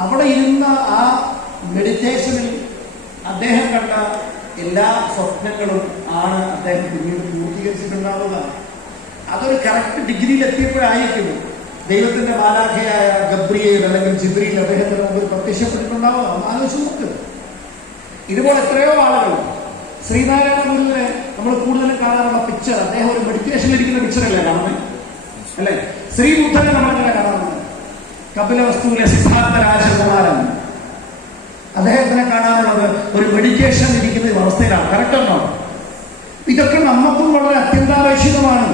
അവിടെ ഇരുന്ന ആ മെഡിറ്റേഷനിൽ അദ്ദേഹം കണ്ട എല്ലാ സ്വപ്നങ്ങളും ആണ് അദ്ദേഹം പിന്നീട് പൂർത്തീകരിച്ചിട്ടുണ്ടാവുക. അതൊരു കറക്റ്റ് ഡിഗ്രിയിൽ എത്തിയപ്പോഴായിരിക്കും ദൈവത്തിന്റെ മാലാഖയായ ഗബ്രിയേൽ അല്ലെങ്കിൽ ജിബ്രീൽ അദ്ദേഹത്തിന്റെ മുമ്പിൽ പ്രത്യക്ഷപ്പെട്ടിട്ടുണ്ടാവുക. ആലോചിച്ച് നോക്ക്. ഇതുപോലെ എത്രയോ ആളുകൾ, ശ്രീനാരായണ ഗുരുവിനെ നമ്മൾ കൂടുതലും കാണാറുള്ള പിക്ചർ, അദ്ദേഹം ഒരു മെഡിറ്റേഷനിൽ ഇരിക്കുന്ന പിക്ചറല്ലേ കാണുന്നത്, അല്ലെ? ശ്രീബുദ്ധനെ നമ്മളങ്ങനെ കാണാറുണ്ട്. കപിലവസ്തുവിലെ സിദ്ധാർത്ഥ രാജകുമാരൻ, അദ്ദേഹത്തിനെ കാണാനുള്ളത് ഒരു മെഡിറ്റേഷൻ ഇരിക്കുന്ന അവസ്ഥയിലാണ്. കറക്റ്റ് ആണോ? ഇതൊക്കെ നമുക്കും വളരെ അത്യന്താപേക്ഷിതമാണ്.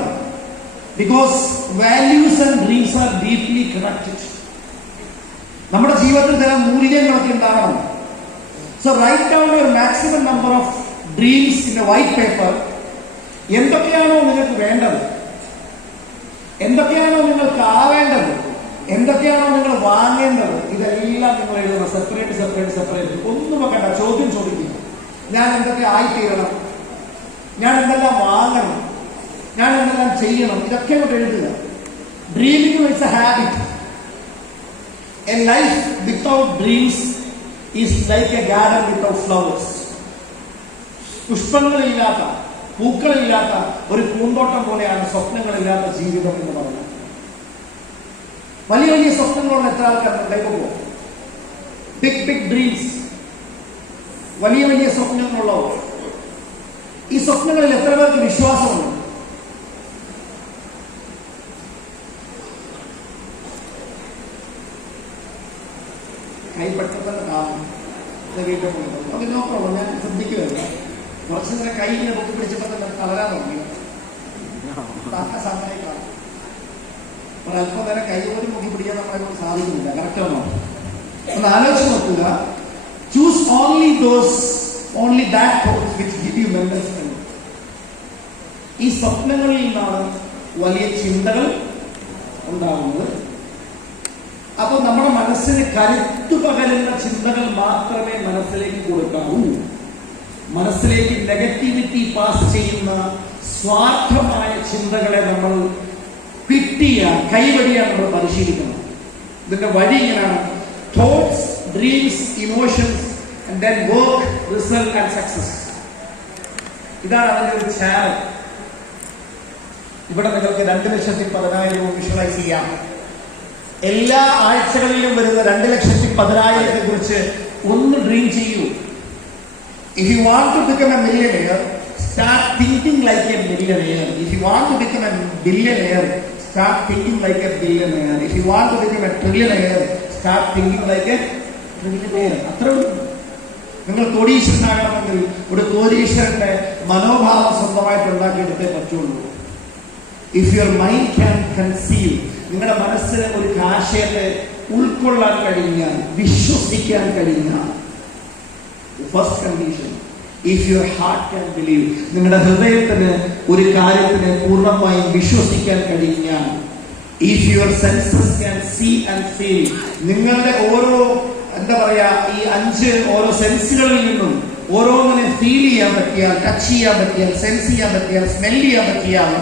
Because values and dreams are deeply connected. നമ്മുടെ ജീവിതത്തിൽ ചില മൂല്യങ്ങളൊക്കെ ഉണ്ടാകണം. So write down your maximum number of dreams in a white paper. എന്തൊക്കെയാണോ നിങ്ങൾക്ക് വേണ്ടത്, എന്തൊക്കെയാണോ നിങ്ങൾക്ക് ആവേണ്ടത്, എന്തൊക്കെയാണോ നിങ്ങൾ വാങ്ങേണ്ടത്, ഇതെല്ലാം നിങ്ങൾ എഴുതണം. Separate separate separate. ഒന്നും വെക്കണ്ട. ചോദ്യം ചോദിക്കുക. ഞാൻ എന്തൊക്കെ ആയിത്തീരണം, ഞാൻ എന്തെല്ലാം വാങ്ങണം, ഞാൻ എന്തെല്ലാം ചെയ്യണം, ഇതൊക്കെ അങ്ങോട്ട് എഴുതുക. Dreaming it's a habit. A life without dreams is like a garden without flowers. പുഷ്പങ്ങളില്ലാത്ത, പൂക്കളില്ലാത്ത ഒരു പൂന്തോട്ടം പോലെയാണ് സ്വപ്നങ്ങളില്ലാത്ത ജീവിതം എന്ന് പറയുന്നത്. വലിയ വലിയ സ്വപ്നങ്ങളുള്ള എത്ര ആൾക്കാരുണ്ട്? കൈകൊള്ളോ? ബിഗ് ബിഗ് ഡ്രീംസ്, വലിയ വലിയ സ്വപ്നങ്ങളുള്ളവർ. ഈ സ്വപ്നങ്ങളിൽ എത്ര പേർക്ക് വിശ്വാസമുണ്ട്? കൈപ്പെട്ടെന്ന് കാണും. അത് നോക്കണോ? ഞാൻ ശ്രദ്ധിക്കുകയല്ല. കുറച്ചു നേരം കൈ ഇങ്ങനെ പൊക്കി പിടിച്ചപ്പോൾ തന്നെ തളരാൻ തുടങ്ങി. സമയം കാണും. ഒരല്പം നേരം കൈ പോലും പൊക്കി പിടിക്കാൻ നമ്മളെ സാധിക്കുന്നില്ല. കറക്റ്റാണോ? ഒന്ന് ആലോചിച്ച് നോക്കുക. Choose only that thoughts which give you mental strength. ഈ സ്വപ്നങ്ങളിൽ നിന്നാണ് വലിയ ചിന്തകൾ ഉണ്ടാകുന്നത്. അപ്പൊ നമ്മുടെ മനസ്സിന് കരുത്തു പകരുന്ന ചിന്തകൾ മാത്രമേ മനസ്സിലേക്ക് കൊടുക്കാവൂ. മനസ്സിലേക്ക് നെഗറ്റിവിറ്റി പാസ് ചെയ്യുന്ന സ്വാർത്ഥമായ ചിന്തകളെ നമ്മൾ കൈവടിയാൻ നമ്മൾ പരിശീലിക്കണം. ഇതിന്റെ വഴി ഇങ്ങനെയാണ്: thoughts, dreams, emotions and then work, result and success. ഇതാണ് അതിന്റെ ഒരു ചാനൽ. ഇവിടെ നിങ്ങൾക്ക് 2,10,000 വിഷ്വലൈസ് ചെയ്യാം. എല്ലാ ആഴ്ചകളിലും വരുന്ന 2,10,000 കുറിച്ച് ഒന്ന് ഡ്രീം ചെയ്യൂ. If you want to become a millionaire, start thinking like a millionaire. If you want to become a billionaire, start thinking like a billionaire. If you want to become a trillionaire, start thinking like a trillionaire. അത്രയും നിങ്ങൾ കോടീശ്വരനാകണമെങ്കിൽ ഒരു കോടീശ്വരന്റെ മനോഭാവം സ്വന്തമായിട്ട് ഉണ്ടാക്കിയെടുത്തേ പറ്റുള്ളൂ. If your mind can conceive, നിങ്ങളുടെ മനസ്സിന് ഒരു ആശയത്തെ ഉൾക്കൊള്ളാൻ കഴിഞ്ഞാൽ, വിശ്വസിക്കാൻ കഴിഞ്ഞാൽ, first condition, if your heart can believe, നിങ്ങളുടെ ഹൃദയത്തിന് ഒരു കാര്യത്തിന് പൂർണ്ണമായും വിശ്വസിക്കാൻ കഴിഞ്ഞാൽ, if your senses can see and feel, നിങ്ങളുടെ ഓരോ ഈ 5 ഓരോ സെൻസുകളിൽ നിന്നും ഓരോന്നിനെ ഫീൽ ചെയ്യാൻ പറ്റിയാൽ, ടച്ച് ചെയ്യാൻ പറ്റിയാൽ, സെൻസ് ചെയ്യാൻ പറ്റിയാൽ, സ്മെൽ ചെയ്യാൻ പറ്റിയാൽ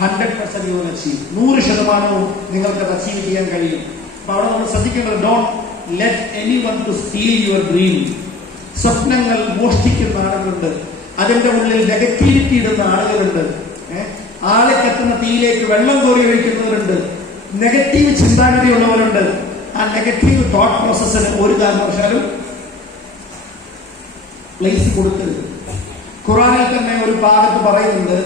100% യു വിൽ അച്ചീവ്. 100% നിങ്ങൾക്ക് അച്ചീവ് ചെയ്യാൻ കഴിയും. അപ്പൊ അവിടെ നമ്മൾ ശ്രദ്ധിക്കേണ്ടത്, don't let anyone to steal your dream. സ്വപ്നങ്ങൾ മോഷ്ടിക്കുന്ന ആളുകളുണ്ട്, അതിന്റെ ഉള്ളിൽ നെഗറ്റിവിറ്റി ഇടുന്ന ആളുകളുണ്ട്, ആളെക്കെത്തുന്ന തീയിലേക്ക് വെള്ളം കോരി ഒഴിക്കുന്നവരുണ്ട്, നെഗറ്റീവ് ചിന്താഗതി ഉള്ളവരുണ്ട്. ആ നെഗറ്റീവ് തോട്ട് പ്രോസസ്സിന് ഒരു കാരണവശാലും പ്ലേസ് കൊടുക്കരുത്. ഖുർആനിൽ തന്നെ ഒരു ഭാഗത്ത് പറയുന്നുണ്ട്,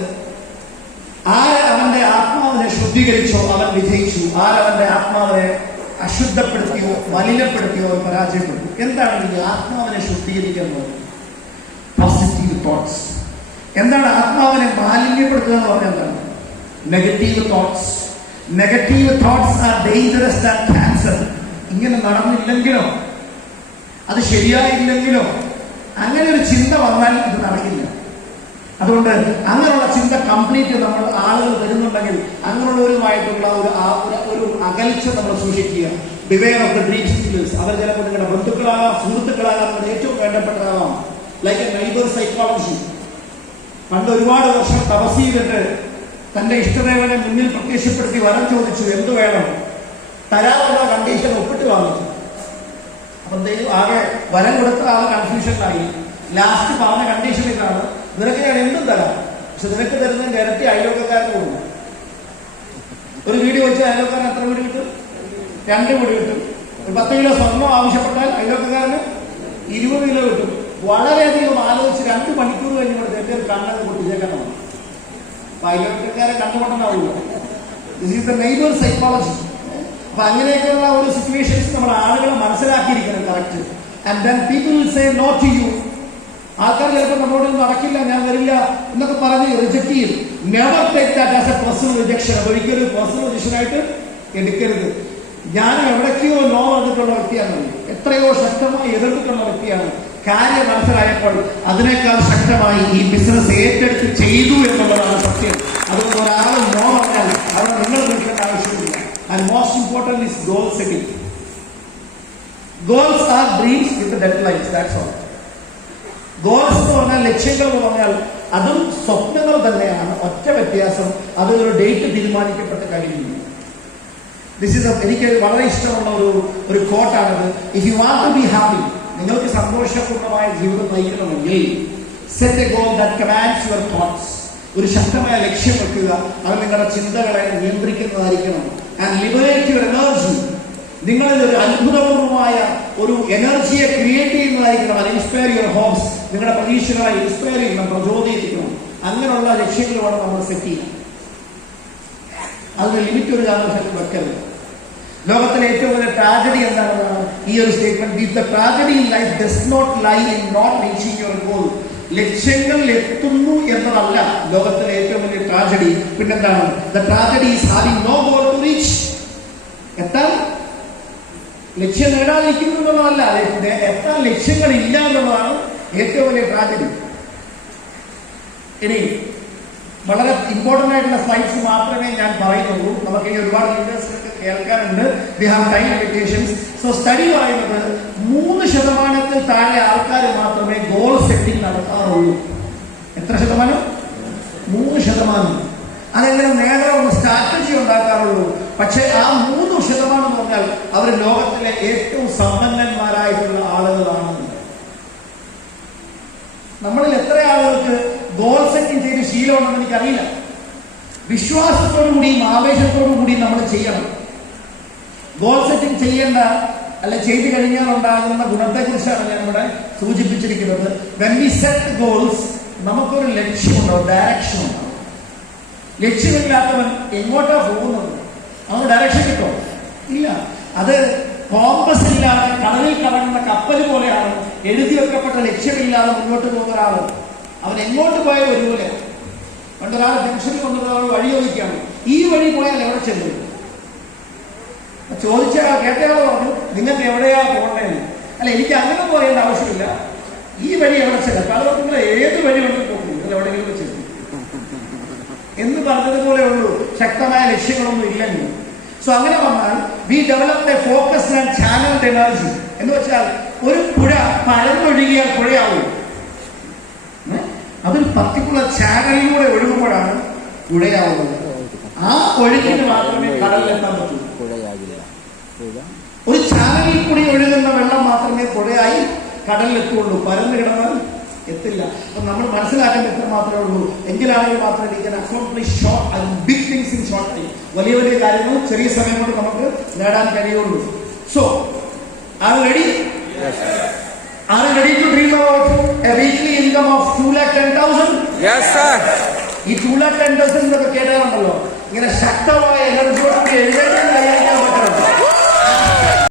ആരവന്റെ ആത്മാവിനെ ശുദ്ധീകരിച്ചോ അവൻ വിജയിച്ചു, ആരവന്റെ ആത്മാവിനെ അശുദ്ധപ്പെടുത്തിയോ മലിനപ്പെടുത്തിയോ അവൻ പരാജയപ്പെട്ടു. എന്താണ് ഈ ആത്മാവിനെ ശുദ്ധീകരിക്കുന്നത്? Positive thoughts. എന്താണ് ആത്മാവിനെ മാലിന്യപ്പെടുത്തുക എന്ന് പറഞ്ഞാൽ എന്താണ്? Negative thoughts. Negative thoughts R dangerous than cancer. ഇങ്ങനെ നടന്നില്ലെങ്കിലോ, അത് ശരിയായില്ലെങ്കിലോ, അങ്ങനെ ഒരു ചിന്ത വന്നാൽ ഇത് നടക്കില്ല. അതുകൊണ്ട് അങ്ങനെയുള്ള ചിന്ത കംപ്ലീറ്റ് നമ്മൾ ആളുകൾ വരുന്നുണ്ടെങ്കിൽ അങ്ങനെയുള്ളവരുമായിട്ടുള്ള ഒരു അകൽച്ച നമ്മൾ സൂക്ഷിക്കുക. Beware of the dream stealers. അവർ ചിലപ്പോൾ നിങ്ങളുടെ ബന്ധുക്കളാകാം, സുഹൃത്തുക്കളാകാം, നിങ്ങളുടെ ഏറ്റവും വേണ്ടപ്പെട്ടതാകാം. Like a neighbour psychology. പണ്ട് ഒരുപാട് വർഷം തപസ് ചെയ്തിട്ട് തന്റെ ഇഷ്ടദേവനെ മുന്നിൽ പ്രത്യക്ഷപ്പെടുത്തി വരം ചോദിച്ചു, എന്തു വേണം, തരാനുള്ള കണ്ടീഷൻ ഒപ്പിട്ട് വാങ്ങിച്ചു. അപ്പൊ ആകെ വരം കൊടുത്ത ആളെ കൺഫ്യൂഷനിലായി. ലാസ്റ്റ് പറഞ്ഞ കണ്ടീഷൻ ഇതാണ്, നിനക്ക് ഞാൻ എന്തും തരാം, പക്ഷെ നിനക്ക് തരുന്നതിന്റെ ഇരട്ടി അയൽവക്കക്കാരന് കൊടുക്കും. ഒരു വീട് വെച്ച് അയൽവക്കാരൻ എത്ര വീട് കിട്ടും? 2 വീട് കിട്ടും. ഒരു 10 കിലോ സ്വർണം ആവശ്യപ്പെട്ടാൽ അയൽവക്കക്കാരന് 20 കിലോ കിട്ടും. വളരെയധികം ആലോചിച്ച് 2 മണിക്കൂർ കഴിഞ്ഞുകൊണ്ട് എന്തൊരു കണ്ണൊക്കെ പൊട്ടിച്ചേക്കാൻ വന്നു. അപ്പൊ അയൽവക്കക്കാരെ കണ്ടുകൊണ്ടാവുള്ളൂ. This is the neighbour psychology. അപ്പൊ അങ്ങനെയൊക്കെയുള്ള ഒരു സിറ്റുവേഷൻസ് നമ്മുടെ ആളുകളെ മനസ്സിലാക്കിയിരിക്കണം correct. And then people will say no to you. ആൾക്കാർ ചിലപ്പോൾ നമ്മളോട് നടക്കില്ല, ഞാൻ വരില്ല എന്നൊക്കെ പറഞ്ഞ് റിജക്ട് ചെയ്യും. Never take that as A personal rejection. ഒരിക്കലും പേഴ്സണൽ റിജക്ഷൻ ആയിട്ട് എടുക്കരുത്. ഞാൻ എവിടേക്കോ നോ പറഞ്ഞിട്ടുള്ള വ്യക്തിയാണ്, എത്രയോ ശക്തമായി എതിർത്തിട്ടുള്ള വ്യക്തിയാണ്. കാര്യം മനസ്സിലായപ്പോൾ അതിനേക്കാൾ ശക്തമായി ഈ ബിസിനസ് ഏറ്റെടുത്ത് ചെയ്തു എന്നുള്ളതാണ് സത്യം. അതുകൊണ്ട് ഒരാൾ നോ പറഞ്ഞാൽ അവിടെ നിങ്ങൾ നിൽക്കേണ്ട ആവശ്യമില്ല. And most important is goal setting. Goals are dreams with deadlines. That's all. Goals എന്ന് പറഞ്ഞാൽ, ലക്ഷ്യങ്ങൾ എന്ന് പറഞ്ഞാൽ അതും സ്വപ്നങ്ങൾ തന്നെയാണ്. ഒറ്റ വ്യത്യാസം, അതൊരു ഡേറ്റ് തീരുമാനിക്കപ്പെട്ട കാര്യമില്ല. എനിക്ക് വളരെ ഇഷ്ടമുള്ള ഒരു കോട്ടാണത്. If you want to be happy, നിങ്ങൾക്ക് സന്തോഷപൂർണ്ണമായ ജീവിതം നയിക്കണമെങ്കിൽ set a goal that commands your thoughts. ഒരു ശക്തമായ ലക്ഷ്യം വെക്കുക, അത് നിങ്ങളുടെ ചിന്തകളെ നിയന്ത്രിക്കുന്നതായിരിക്കണം. And liberate your energy. നിങ്ങളിൽ ഒരു അത്ഭുതപൂർവമായ ഒരു എനർജിയെ ക്രിയേറ്റ് ചെയ്യുന്നതായിരിക്കണം. അത് ഇൻസ്പയർ യുവർ ഹോപ്സ്. നിങ്ങളുടെ പ്രതീക്ഷകളെ ഇൻസ്പയർ ചെയ്യണം, പ്രചോദിപ്പിക്കണം. അങ്ങനെയുള്ള ലക്ഷ്യങ്ങൾ വേണം നമ്മൾ സെറ്റ് ചെയ്യാൻ. അതിന് ലിമിറ്റ് ഒരു കാരണവശാലും വെക്കരുത്. ലോകത്തിലെ ഏറ്റവും വലിയ ട്രാജഡി എന്താണെന്നാണ് ഈ ഒരു statement. The tragedy in life does not lie in not reaching your goal. ലക്ഷ്യങ്ങളിൽ എത്തുന്നു എന്നതല്ല ലോകത്തിലെ ഏറ്റവും വലിയ ട്രാജഡി. പിന്നെന്താണ്? The tragedy is having no goal to reach. എത്താൻ ലക്ഷ്യം നേടാതിരിക്കുന്നു എന്നുള്ളതല്ല, എത്താൻ ലക്ഷ്യങ്ങളില്ല എന്നുള്ളതാണ് ഏറ്റവും വലിയ ട്രാജഡി. ഇനി വളരെ ഇമ്പോർട്ടന്റ് ആയിട്ടുള്ള സ്ലൈഡ്സ് മാത്രമേ ഞാൻ പറയുന്നുള്ളൂ. നമുക്ക് ഇനി ഒരുപാട് ലീഡേഴ്സ് കേൾക്കാനുണ്ട്. We have time limitations. So study പറയുന്നത് 3% താഴെ ആൾക്കാർ മാത്രമേ ഗോൾ സെറ്റിംഗ് നടത്താറുള്ളൂ. എത്ര ശതമാനം? 3%. അതെങ്ങനെ നേടാനുള്ള സ്ട്രാറ്റജി ഉണ്ടാക്കാറുള്ളൂ. പക്ഷെ ആ 3% എന്ന് പറഞ്ഞാൽ അവർ ലോകത്തിലെ ഏറ്റവും സമ്പന്നന്മാരായിട്ടുള്ള ആളുകളാണ്. നമ്മളിൽ എത്ര ആളുകൾക്ക് ഗോൾ സെറ്റിംഗ് ചെയ്ത് ശീലമുണ്ടെന്ന് എനിക്കറിയില്ല. വിശ്വാസത്തോടു കൂടിയും ആവേശത്തോടു കൂടിയും നമ്മൾ ചെയ്യണം. ഗോൾ സെറ്റിംഗ് ചെയ്യേണ്ട അല്ല, ചെയ്തു കഴിഞ്ഞാൽ ഉണ്ടാകുന്ന ഗുണത്തെക്കുറിച്ചാണ് ഞാൻ ഇവിടെ സൂചിപ്പിച്ചിരിക്കുന്നത്. വെൻ വി സെറ്റ് ഗോൾസ്, നമുക്കൊരു ലക്ഷ്യമുണ്ടാവും, ഡയറക്ഷൻ ഉണ്ടാവും. ലക്ഷ്യമില്ലാത്തവൻ എങ്ങോട്ടാ പോകുന്നത്? അവന് ഡയറക്ഷൻ കിട്ടോ? ഇല്ല. അത് കോമ്പസ് ഇല്ലാതെ കടലിൽ കറങ്ങുന്ന കപ്പൽ പോലെയാണ്. എഴുതി വെക്കപ്പെട്ട ലക്ഷ്യമില്ലാതെ മുന്നോട്ട് പോകുന്ന ഒരാള് അവൻ എങ്ങോട്ട് പോയാൽ ഒരുപോലെ. പണ്ടൊരാൾ ജംഗ്ഷനിൽ വന്നിട്ട് വഴി ചോദിക്കുകയാണ്, ഈ വഴി പോയാൽ എവിടെ ചെല്ലും? ചോദിച്ച കേട്ടയാൾ പറഞ്ഞു, നിങ്ങൾക്ക് എവിടെയാ പോകേണ്ടത്? അല്ല, എനിക്ക് അങ്ങനെ പറയേണ്ട ആവശ്യമില്ല, ഈ വഴി എവിടെ ചെല്ലാം? കാരണം നിങ്ങൾ ഏത് വഴി വേണമെങ്കിൽ പോകും, നിങ്ങൾ എവിടെയെങ്കിലും ചെല്ലും എന്ന് പറഞ്ഞതുപോലെ ഉള്ളൂ. ശക്തമായ ലക്ഷ്യങ്ങളൊന്നും ഇല്ലെങ്കിൽ. സോ അങ്ങനെ വന്നാൽ we develop a focused and channelled energy. എന്ന് വെച്ചാൽ ഒരു പുഴ പരന്നൊഴുകിയാൽ പുഴയാവും. അതൊരു പർട്ടിക്കുലർ ചാനലിലൂടെ ഒഴുകുമ്പോഴാണ് പുഴയാവുന്നത്. ആ ഒഴുക്കിന് മാത്രമേ കടലിലെത്താൻ പറ്റൂ. ഒരു ചാനലിൽ കൂടി ഒഴുകുന്ന വെള്ളം മാത്രമേ പുഴയായി കടലിലെത്തുള്ളൂ. പരന്നു കിടന്നാൽ എത്തില്ല. അപ്പൊ നമ്മൾ മനസ്സിലാക്കേണ്ട എത്ര മാത്രമേ ഉള്ളൂ. എങ്കിലാണെങ്കിൽ മാത്രമേ big things in short time. വലിയ വലിയ കാര്യങ്ങൾ ചെറിയ സമയം കൊണ്ട് നമുക്ക് നേടാൻ കഴിയുള്ളൂ. So are you ready? Are you ready to dream about a weekly income of 2,10,000? Yes, sir. ഈ 2,10,000 എന്നൊക്കെ കേട്ടാറുണ്ടല്ലോ. ഇങ്ങനെ ശക്തമായ